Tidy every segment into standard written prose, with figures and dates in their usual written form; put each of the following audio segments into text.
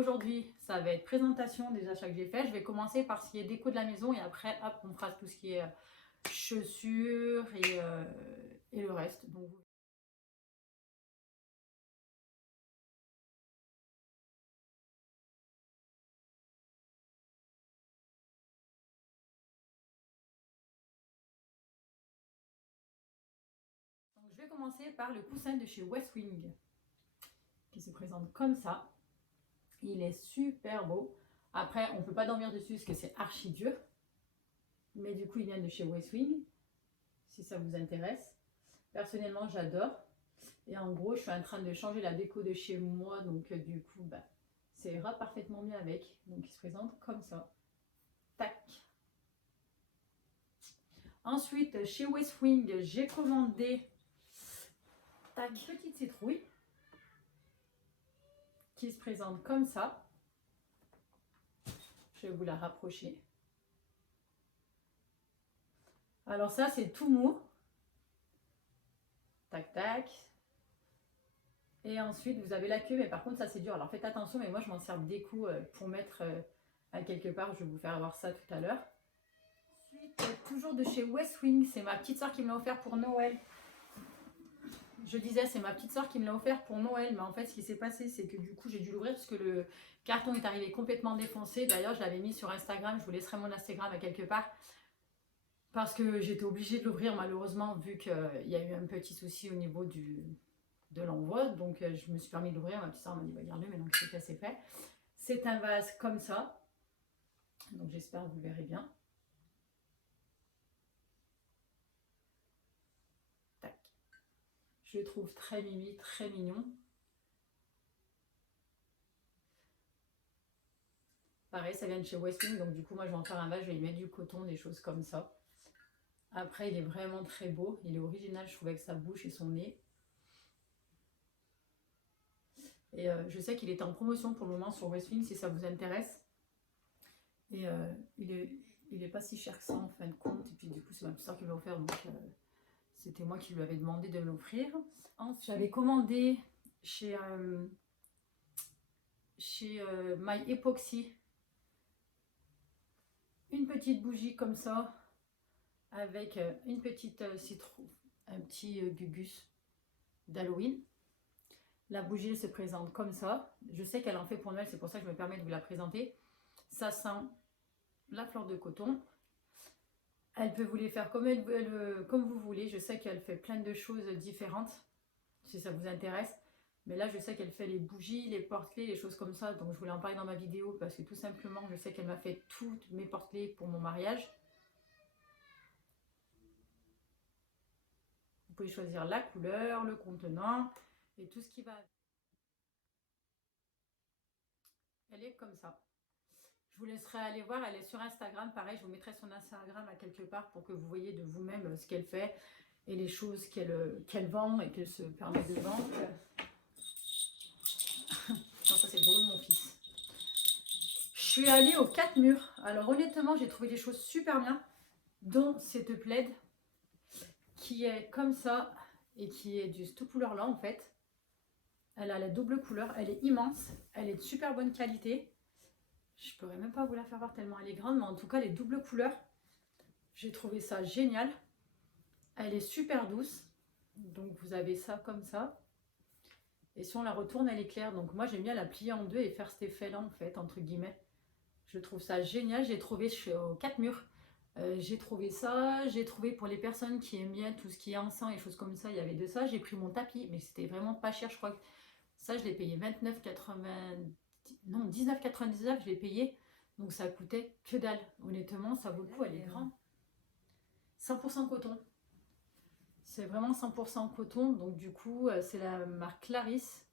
aujourd'hui, ça va être présentation des achats que j'ai fait. Je vais commencer par ce qui est déco de la maison et après, hop, on fera tout ce qui est chaussures et le reste. Donc, je vais commencer par le coussin de chez Westwing qui se présente comme ça. Il est super beau. Après, on ne peut pas dormir dessus parce que c'est archi dur. Mais du coup, il vient de chez Westwing, si ça vous intéresse. Personnellement, j'adore. Et en gros, je suis en train de changer la déco de chez moi. Donc, du coup, ça ira parfaitement bien avec. Donc, il se présente comme ça. Tac. Ensuite, chez Westwing, j'ai commandé une petite citrouille qui se présente comme ça. Je vais vous la rapprocher. Alors ça, c'est tout mou. Tac, tac. Et ensuite, vous avez la queue, mais par contre, ça, c'est dur. Alors faites attention, mais moi, je m'en sers de déco pour mettre à quelque part. Je vais vous faire voir ça tout à l'heure. Ensuite, toujours de chez Westwing, c'est ma petite soeur qui me l'a offert pour Noël. Je disais, c'est ma petite soeur qui me l'a offert pour Noël, mais en fait, ce qui s'est passé, c'est que du coup, j'ai dû l'ouvrir parce que le carton est arrivé complètement défoncé. D'ailleurs, je l'avais mis sur Instagram. Je vous laisserai mon Instagram à quelque part. Parce que j'étais obligée de l'ouvrir malheureusement vu qu'il y a eu un petit souci au niveau de l'envoi. Donc je me suis permis d'ouvrir. Ma petite soeur m'a dit garde-le, mais donc c'est fait. C'est un vase comme ça. Donc j'espère que vous verrez bien. Tac. Je le trouve très mimi, très mignon. Pareil, ça vient de chez Westwing. Donc du coup, moi je vais en faire un vase. Je vais y mettre du coton, des choses comme ça. Après, il est vraiment très beau. Il est original, je trouve, avec sa bouche et son nez. Et je sais qu'il est en promotion pour le moment sur Westwing si ça vous intéresse. Et il est pas si cher que ça en fin de compte. Et puis du coup, c'est ma petite soeur qui me l'a offert. Donc c'était moi qui lui avais demandé de me l'offrir. Ensuite, j'avais commandé chez My Epoxy une petite bougie comme ça avec une petite citrouille, un petit gugus d'Halloween. La bougie elle se présente comme ça. Je sais qu'elle en fait pour Noël, c'est pour ça que je me permets de vous la présenter. Ça sent la fleur de coton. Elle peut vous les faire comme vous voulez. Je sais qu'elle fait plein de choses différentes, si ça vous intéresse. Mais là, je sais qu'elle fait les bougies, les porte-clés, les choses comme ça. Donc, je voulais en parler dans ma vidéo parce que tout simplement, je sais qu'elle m'a fait toutes mes porte-clés pour mon mariage. Vous pouvez choisir la couleur, le contenant et tout ce qui va. Elle est comme ça. Je vous laisserai aller voir, elle est sur Instagram. Pareil, je vous mettrai son Instagram à quelque part pour que vous voyez de vous-même ce qu'elle fait et les choses qu'elle vend et qu'elle se permet de vendre. Non, ça c'est le boulot de mon fils. Je suis allée aux 4 murs. Alors honnêtement, j'ai trouvé des choses super bien, dont cette plaid qui est comme ça et qui est de cette couleur-là en fait. Elle a la double couleur, elle est immense, elle est de super bonne qualité. Je pourrais même pas vous la faire voir tellement elle est grande, mais en tout cas les doubles couleurs, j'ai trouvé ça génial. Elle est super douce, donc vous avez ça comme ça. Et si on la retourne, elle est claire. Donc moi j'aime bien la plier en deux et faire cet effet-là en fait, entre guillemets. Je trouve ça génial, j'ai trouvé aux 4 murs. J'ai trouvé ça, j'ai trouvé pour les personnes qui aiment bien tout ce qui est encens et choses comme ça, il y avait de ça. J'ai pris mon tapis, mais c'était vraiment pas cher, je crois que ça je l'ai payé 29,80, non 19,99 je l'ai payé, donc ça coûtait que dalle. Honnêtement, ça vaut le coup, elle est grande. 100% coton. C'est vraiment 100% coton, donc du coup c'est la marque Clarisse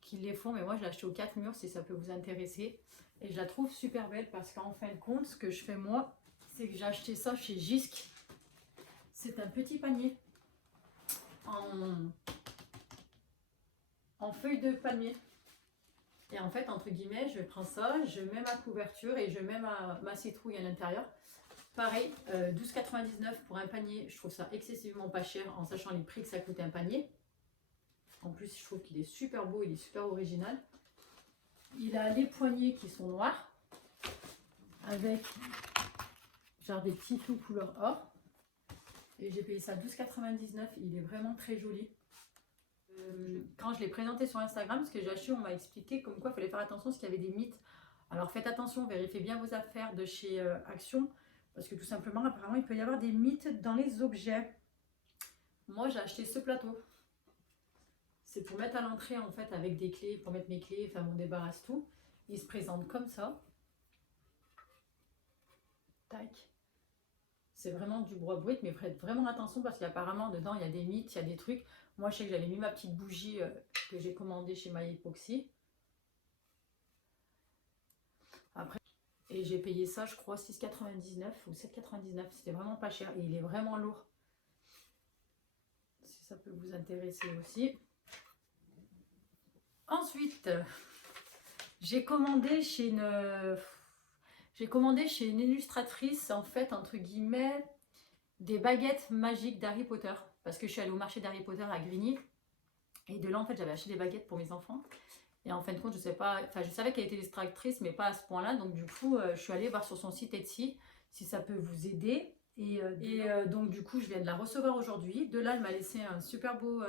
qui les font, mais moi je l'ai acheté aux 4 murs si ça peut vous intéresser. Et je la trouve super belle parce qu'en fin de compte, ce que je fais moi, c'est que j'ai acheté ça chez Jisc. C'est un petit panier en feuilles de palmier. Et en fait, entre guillemets, je prends ça, je mets ma couverture et je mets ma citrouille à l'intérieur. Pareil, 12,99 pour un panier. Je trouve ça excessivement pas cher en sachant les prix que ça coûte un panier. En plus, je trouve qu'il est super beau, il est super original. Il a les poignets qui sont noirs avec genre des petits clous couleur or. Et j'ai payé ça 12,99 €. Il est vraiment très joli. Quand je l'ai présenté sur Instagram, ce que j'ai acheté, on m'a expliqué comme quoi il fallait faire attention parce qu'il y avait des mythes. Alors faites attention, vérifiez bien vos affaires de chez Action. Parce que tout simplement, apparemment, il peut y avoir des mythes dans les objets. Moi, j'ai acheté ce plateau. C'est pour mettre à l'entrée en fait avec des clés, pour mettre mes clés, enfin mon débarrasse tout. Il se présente comme ça. Tac. C'est vraiment du bois brut, mais faites vraiment attention parce qu'apparemment dedans il y a des mythes, il y a des trucs. Moi je sais que j'avais mis ma petite bougie que j'ai commandée chez My Epoxy. Après, et j'ai payé ça je crois 6,99 ou 7,99. C'était vraiment pas cher et il est vraiment lourd. Si ça peut vous intéresser aussi. Ensuite, j'ai commandé chez une illustratrice, en fait, entre guillemets, des baguettes magiques d'Harry Potter. Parce que je suis allée au marché d'Harry Potter à Grigny. Et de là, en fait, j'avais acheté des baguettes pour mes enfants. Et en fin de compte, je sais pas, enfin, je savais qu'elle était illustratrice, mais pas à ce point-là. Donc, du coup, je suis allée voir sur son site Etsy si ça peut vous aider. Donc, du coup, je viens de la recevoir aujourd'hui. De là, elle m'a laissé un super beau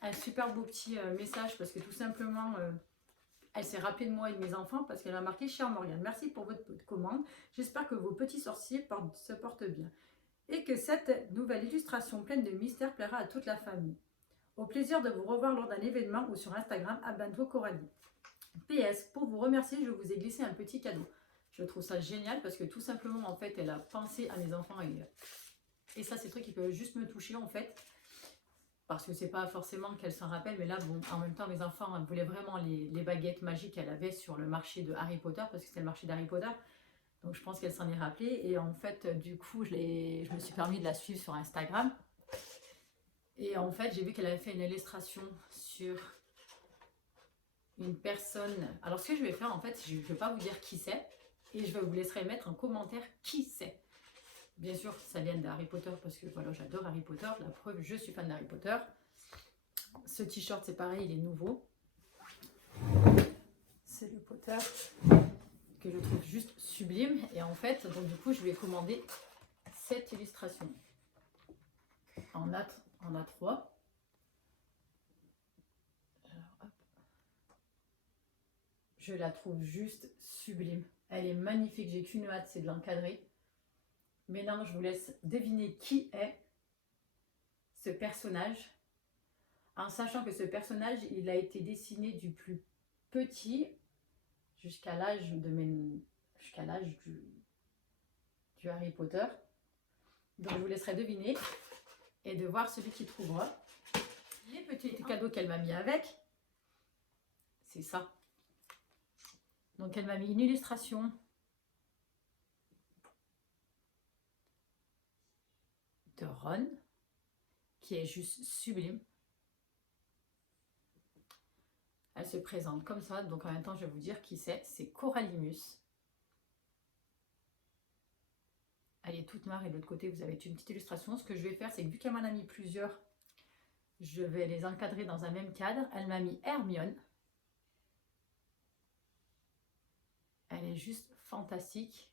petit message parce que tout simplement, elle s'est rappelée de moi et de mes enfants parce qu'elle a marqué: Chère Morgane, merci pour votre commande. J'espère que vos petits sorciers se portent bien et que cette nouvelle illustration pleine de mystères plaira à toute la famille. Au plaisir de vous revoir lors d'un événement ou sur Instagram. À bientôt, Coralie. PS, pour vous remercier, je vous ai glissé un petit cadeau. Je trouve ça génial parce que tout simplement, en fait, elle a pensé à mes enfants et ça, c'est le truc qui peut juste me toucher, en fait. Parce que c'est pas forcément qu'elle s'en rappelle, mais là, bon, en même temps, mes enfants voulaient vraiment les baguettes magiques qu'elle avait sur le marché de Harry Potter, parce que c'était le marché d'Harry Potter. Donc, je pense qu'elle s'en est rappelée. Et en fait, du coup, je me suis permis de la suivre sur Instagram. Et en fait, j'ai vu qu'elle avait fait une illustration sur une personne. Alors, ce que je vais faire, en fait, je ne vais pas vous dire qui c'est. Et je vous laisserai mettre en commentaire qui c'est. Bien sûr, ça vient d'Harry Potter parce que voilà, j'adore Harry Potter. La preuve, je suis fan d'Harry Potter. Ce t-shirt, c'est pareil, il est nouveau. C'est le Potter que je trouve juste sublime. Et en fait, donc du coup, je lui ai commandé cette illustration en A3. Alors, hop. Je la trouve juste sublime. Elle est magnifique. J'ai qu'une hâte, c'est de l'encadrer. Mais non, je vous laisse deviner qui est ce personnage. En sachant que ce personnage, il a été dessiné du plus petit jusqu'à l'âge du Harry Potter. Donc je vous laisserai deviner et de voir celui qui trouvera. Les petits cadeaux qu'elle m'a mis avec, c'est ça. Donc elle m'a mis une illustration de Ron qui est juste sublime. Elle se présente comme ça, donc en même temps je vais vous dire qui c'est. C'est Corallimus. Elle est toute noire et de l'autre côté vous avez une petite illustration. Ce que je vais faire, c'est que vu qu'elle m'en a mis plusieurs, je vais les encadrer dans un même cadre. Elle m'a mis Hermione. Elle est juste fantastique.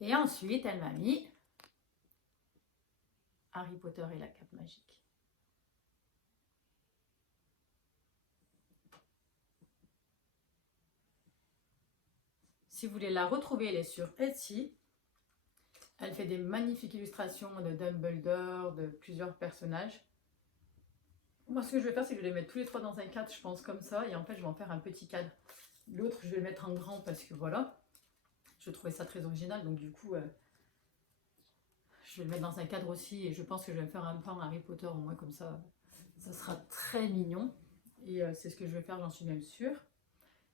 Et ensuite, elle m'a mis Harry Potter et la cape magique. Si vous voulez la retrouver, elle est sur Etsy. Elle fait des magnifiques illustrations de Dumbledore, de plusieurs personnages. Moi, ce que je vais faire, c'est que je vais les mettre tous les trois dans un cadre, je pense, comme ça. Et en fait, je vais en faire un petit cadre. L'autre, je vais le mettre en grand parce que voilà. Je trouvais ça très original. Donc, du coup, je vais le mettre dans un cadre aussi. Et je pense que je vais me faire un pan Harry Potter au moins comme ça. Ça sera très mignon. Et c'est ce que je vais faire, j'en suis même sûre.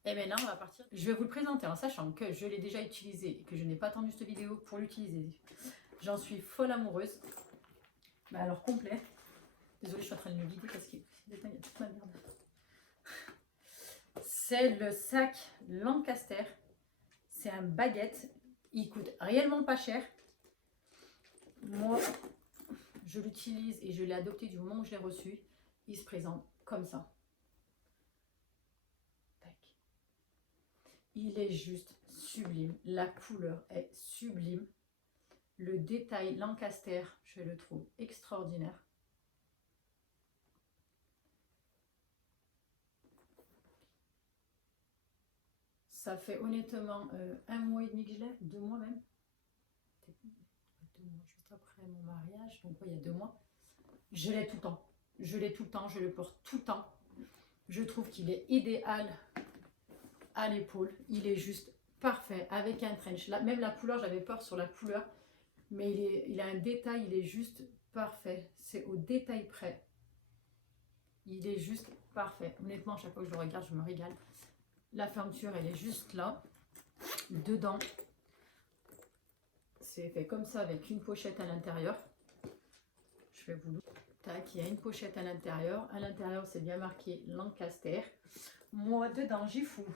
Et maintenant, on va partir. Je vais vous le présenter en sachant que je l'ai déjà utilisé et que je n'ai pas attendu cette vidéo pour l'utiliser. J'en suis folle amoureuse. Mais alors, complet. Désolée, je suis en train de me vider parce qu'il y a toute ma merde. C'est le sac Lancaster. C'est un baguette. Il coûte réellement pas cher. Moi, je l'utilise et je l'ai adopté du moment où je l'ai reçu. Il se présente comme ça. Il est juste sublime. La couleur est sublime. Le détail Lancaster, je le trouve extraordinaire. Ça fait honnêtement 1 mois et demi que je l'ai, 2 mois même. 2 mois juste après mon mariage, donc ouais, il y a 2 mois. Je l'ai tout le temps. Je l'ai tout le temps, je le porte tout le temps. Je trouve qu'il est idéal à l'épaule. Il est juste parfait avec un trench. Là, même la couleur, j'avais peur sur la couleur. Mais il a un détail, il est juste parfait. C'est au détail près. Il est juste parfait. Honnêtement, à chaque fois que je le regarde, je me régale. La fermeture, elle est juste là. Dedans, c'est fait comme ça avec une pochette à l'intérieur. Je vais vous... Tac, il y a une pochette à l'intérieur. À l'intérieur, c'est bien marqué Lancaster. Moi, dedans, j'y fous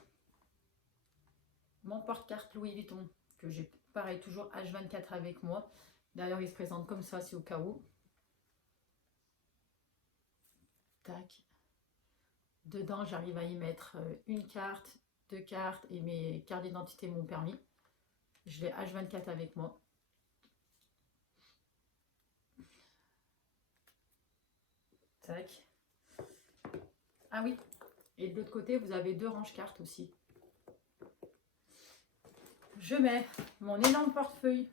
mon porte-carte Louis Vuitton, que j'ai pareil toujours H24 avec moi. D'ailleurs, il se présente comme ça, c'est au cas où. Tac. Dedans, j'arrive à y mettre une carte, 2 cartes et mes cartes d'identité, mon permis. Je l'ai H24 avec moi. Tac. Ah oui. Et de l'autre côté, vous avez 2 range-cartes aussi. Je mets mon énorme portefeuille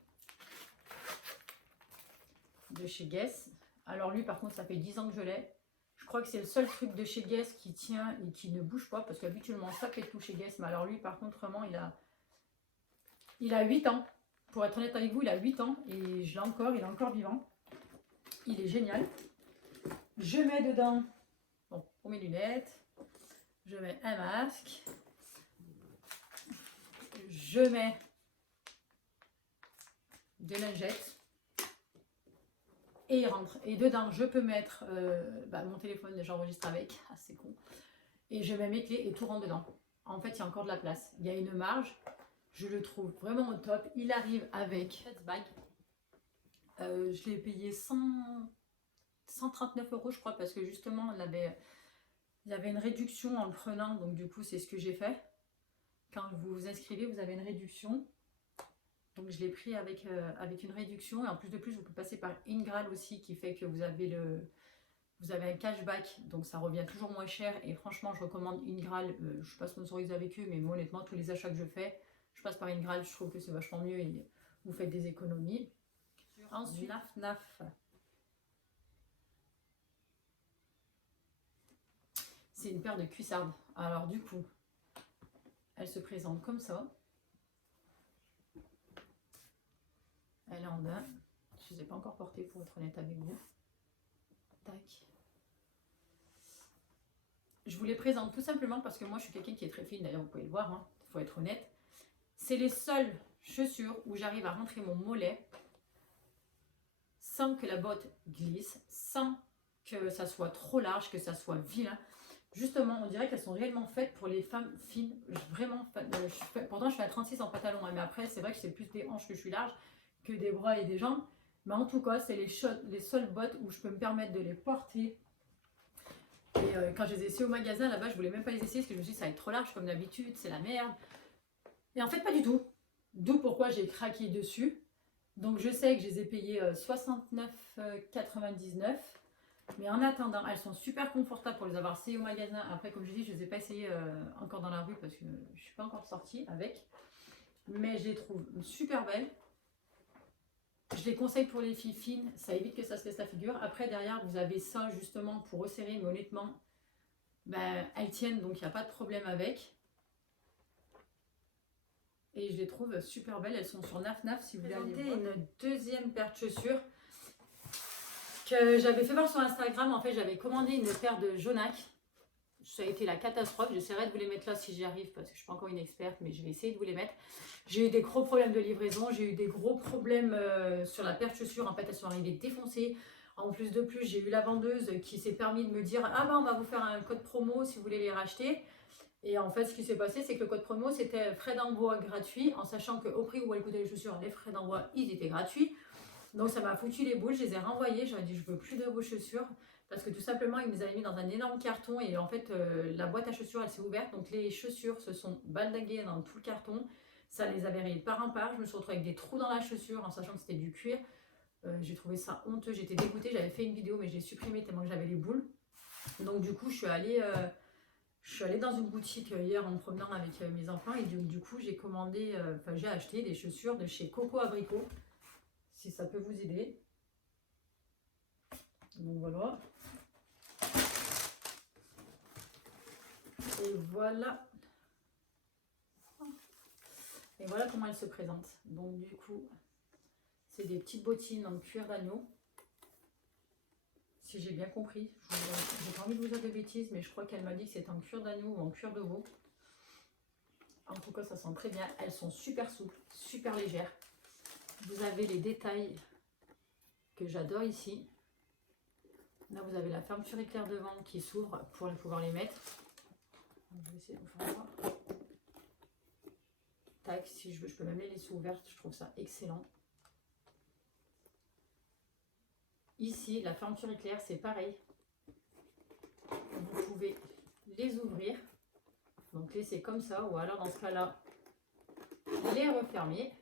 de chez Guess. Alors lui, par contre, ça fait 10 ans que je l'ai. Je crois que c'est le seul truc de chez Guess qui tient et qui ne bouge pas, parce qu'habituellement, ça fait tout chez Guess. Mais alors lui, par contre, vraiment, il a 8 ans. Pour être honnête avec vous, il a 8 ans et je l'ai encore, il est encore vivant. Il est génial. Je mets dedans, bon, pour mes lunettes, je mets un masque. Je mets des lingettes et il rentre. Et dedans, je peux mettre mon téléphone, j'enregistre avec, ah, c'est con. Et je mets mes clés et tout rentre dedans. En fait, il y a encore de la place. Il y a une marge. Je le trouve vraiment au top. Il arrive avec cette bague. Je l'ai payé 139 €, je crois, parce que justement, il y avait une réduction en le prenant. Donc, du coup, c'est ce que j'ai fait. Quand vous vous inscrivez, vous avez une réduction. Donc je l'ai pris avec une réduction. Et en plus de plus, vous pouvez passer par Ingral aussi, qui fait que vous avez un cashback. Donc ça revient toujours moins cher. Et franchement, je recommande Ingral. Je ne suis pas sponsorisée avec eux, mais moi, honnêtement, tous les achats que je fais, je passe par Ingral. Je trouve que c'est vachement mieux et vous faites des économies. Ensuite, Naf Naf. C'est une paire de cuissardes. Alors du coup, elle se présente comme ça. Elle est en daim. Je ne les ai pas encore portées pour être honnête avec vous. Tac. Je vous les présente tout simplement parce que moi je suis quelqu'un qui est très fine. D'ailleurs vous pouvez le voir, hein, il faut être honnête. C'est les seules chaussures où j'arrive à rentrer mon mollet sans que la botte glisse, sans que ça soit trop large, que ça soit vilain. Justement, on dirait qu'elles sont réellement faites pour les femmes fines. Vraiment, pourtant je fais un 36 en pantalon, hein, mais après c'est vrai que c'est plus des hanches que je suis large que des bras et des jambes. Mais en tout cas, c'est les seules bottes où je peux me permettre de les porter. Et quand je les ai essayées au magasin, là-bas, je voulais même pas les essayer parce que je me suis dit ça va être trop large comme d'habitude, c'est la merde. Et en fait, pas du tout. D'où pourquoi j'ai craqué dessus. Donc je sais que je les ai payées 69,99 €. Mais en attendant, elles sont super confortables pour les avoir essayées au magasin. Après, comme je dis, je ne les ai pas essayées encore dans la rue parce que je ne suis pas encore sortie avec. Mais je les trouve super belles. Je les conseille pour les filles fines, ça évite que ça se laisse la figure. Après, derrière, vous avez ça justement pour resserrer, mais honnêtement, elles tiennent, donc il n'y a pas de problème avec. Et je les trouve super belles, elles sont sur Naf Naf si vous voulez aller voir. Une deuxième paire de chaussures que j'avais fait voir sur Instagram. En fait, j'avais commandé une paire de Jonac. Ça a été la catastrophe. J'essaierai de vous les mettre là si j'y arrive parce que je ne suis pas encore une experte, mais je vais essayer de vous les mettre. J'ai eu des gros problèmes de livraison, j'ai eu des gros problèmes sur la paire de chaussures. En fait, elles sont arrivées défoncées. En plus de plus, j'ai eu la vendeuse qui s'est permis de me dire « Ah ben, on va vous faire un code promo si vous voulez les racheter ». Et en fait, ce qui s'est passé, c'est que le code promo, c'était frais d'envoi gratuit, en sachant qu'au prix où elles coûtaient les chaussures, les frais d'envoi, ils étaient gratuits. Donc ça m'a foutu les boules, je les ai renvoyées, j'aurais dit « Je veux plus de vos chaussures ». Parce que tout simplement, ils nous avaient mis dans un énorme carton et en fait, la boîte à chaussures, elle s'est ouverte. Donc les chaussures se sont baldaguées dans tout le carton. Ça les avait rayées par un par. Je me suis retrouvée avec des trous dans la chaussure en sachant que c'était du cuir. J'ai trouvé ça honteux. J'étais dégoûtée. J'avais fait une vidéo, mais j'ai supprimé tellement que j'avais les boules. Donc du coup, je suis allée dans une boutique hier en me promenant avec mes enfants. Et du coup, j'ai commandé, j'ai acheté des chaussures de chez Coco Abricot. Si ça peut vous aider. Donc voilà. Et voilà. Et voilà comment elle se présente. Donc du coup, c'est des petites bottines en cuir d'agneau. Si j'ai bien compris. J'ai pas envie de vous dire de bêtises, mais je crois qu'elle m'a dit que c'est en cuir d'agneau ou en cuir de veau. En tout cas, ça sent très bien. Elles sont super souples, super légères. Vous avez les détails que j'adore ici. Là, vous avez la fermeture éclair devant qui s'ouvre pour pouvoir les mettre. Je vais essayer de vous faire voir. Tac, si je veux, je peux même les laisser ouvertes. Je trouve ça excellent. Ici, la fermeture éclair, c'est pareil. Vous pouvez les ouvrir. Donc, laisser comme ça. Ou alors, dans ce cas-là, les refermer.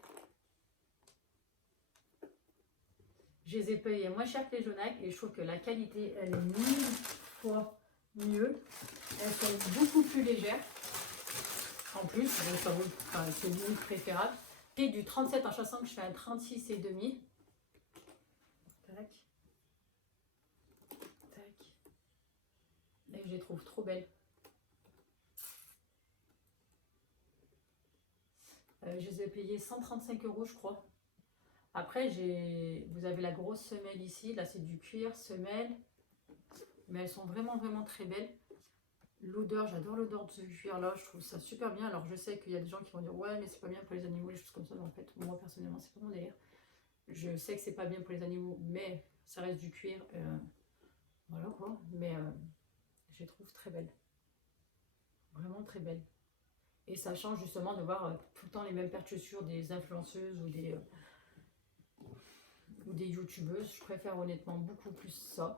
Je les ai payés moins cher que les Jonac et je trouve que la qualité, elle est 1000 fois mieux. Elles sont beaucoup plus légères. En plus, donc ça vaut, c'est limite préférable. Et du 37 en chassant que je fais un 36 et demi. Tac. Tac. Et je les trouve trop belles. Je les ai payées 135 € je crois. Après, vous avez la grosse semelle ici. Là, c'est du cuir, semelle. Mais elles sont vraiment, vraiment très belles. L'odeur, j'adore l'odeur de ce cuir là, je trouve ça super bien. Alors je sais qu'il y a des gens qui vont dire ouais mais c'est pas bien pour les animaux, les choses comme ça. Mais en fait, moi personnellement c'est pas mon délire. Je sais que c'est pas bien pour les animaux, mais ça reste du cuir. Voilà quoi. Mais je les trouve très belles. Vraiment très belles. Et ça change justement de voir tout le temps les mêmes paires de chaussures des influenceuses ou des youtubeuses. Je préfère honnêtement beaucoup plus ça.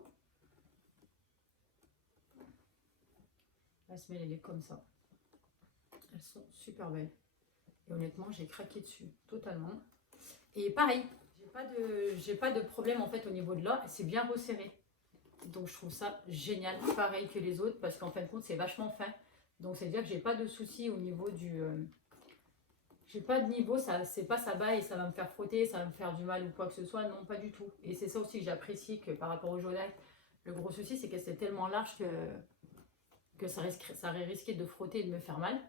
La semelle elle est comme ça. Elles sont super belles. Et honnêtement, j'ai craqué dessus totalement. Et pareil, j'ai pas de problème en fait au niveau de là. C'est bien resserré. Donc je trouve ça génial. Pareil que les autres parce qu'en fin de compte, c'est vachement fin. Donc c'est à dire que j'ai pas de soucis au niveau du... j'ai pas de niveau, c'est pas ça bas et ça va me faire frotter, ça va me faire du mal ou quoi que ce soit. Non, pas du tout. Et c'est ça aussi que j'apprécie que par rapport au Jonac. Le gros souci, c'est que c'est tellement large que ça risquait de frotter et de me faire mal.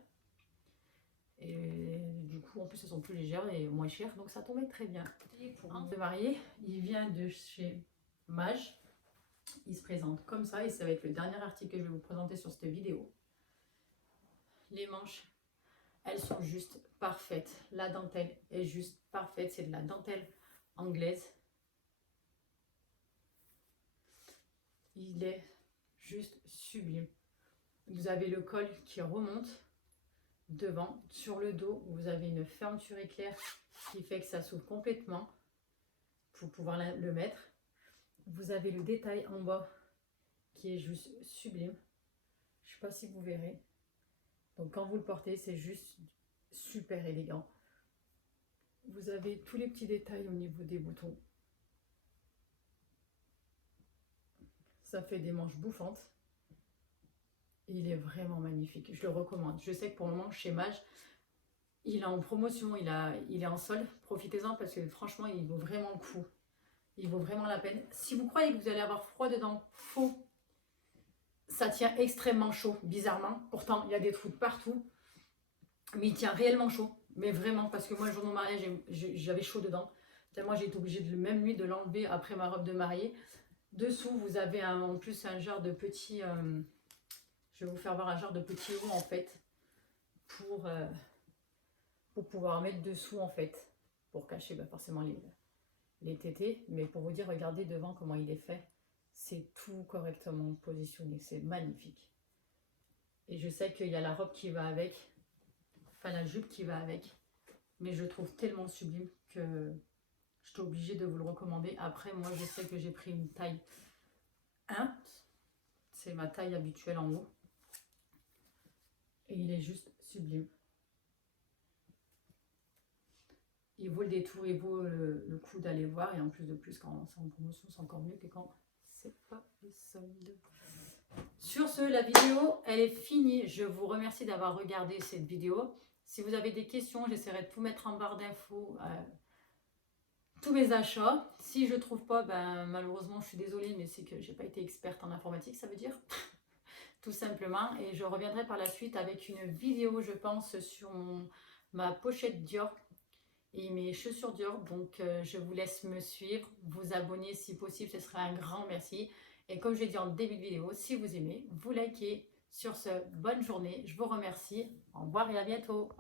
Et du coup, en plus, elles sont plus légères et moins chères, donc ça tombait très bien. Et pour un de marié, il vient de chez Mage. Il se présente comme ça et ça va être le dernier article que je vais vous présenter sur cette vidéo. Les manches, elles sont juste parfaites. La dentelle est juste parfaite. C'est de la dentelle anglaise. Il est juste sublime. Vous avez le col qui remonte devant. Sur le dos, vous avez une fermeture éclair qui fait que ça s'ouvre complètement pour pouvoir le mettre. Vous avez le détail en bas qui est juste sublime. Je ne sais pas si vous verrez. Donc quand vous le portez, c'est juste super élégant. Vous avez tous les petits détails au niveau des boutons. Ça fait des manches bouffantes. Il est vraiment magnifique. Je le recommande. Je sais que pour le moment, chez Mage, il est en promotion, il est en solde. Profitez-en parce que franchement, il vaut vraiment le coup. Il vaut vraiment la peine. Si vous croyez que vous allez avoir froid dedans, faux. Ça tient extrêmement chaud, bizarrement. Pourtant, il y a des trous de partout. Mais il tient réellement chaud. Mais vraiment, parce que moi, le jour de mon mariage, j'avais chaud dedans. Tellement j'ai été obligée de même nuit de l'enlever après ma robe de mariée. Dessous, vous avez en plus un genre de petit... je vais vous faire voir un genre de petit haut en fait. Pour pouvoir mettre dessous en fait. Pour cacher forcément les tétés. Mais pour vous dire, regardez devant comment il est fait. C'est tout correctement positionné. C'est magnifique. Et je sais qu'il y a la robe qui va avec. Enfin, la jupe qui va avec. Mais je le trouve tellement sublime que je suis obligée de vous le recommander. Après, moi, je sais que j'ai pris une taille 1. C'est ma taille habituelle en haut. Et il est juste sublime. Il vaut le détour, il vaut le coup d'aller voir. Et en plus, quand c'est en promotion, c'est encore mieux que quand c'est pas les soldes. Sur ce, la vidéo, elle est finie. Je vous remercie d'avoir regardé cette vidéo. Si vous avez des questions, j'essaierai de tout mettre en barre d'infos. Tous mes achats. Si je ne trouve pas, ben, malheureusement, je suis désolée, mais c'est que je n'ai pas été experte en informatique, ça veut dire. Tout simplement. Et je reviendrai par la suite avec une vidéo, je pense, sur ma pochette Dior et mes chaussures Dior. Donc, je vous laisse me suivre, vous abonner si possible, ce serait un grand merci. Et comme je l'ai dit en début de vidéo, si vous aimez, vous likez. Sur ce, bonne journée, je vous remercie. Au revoir et à bientôt.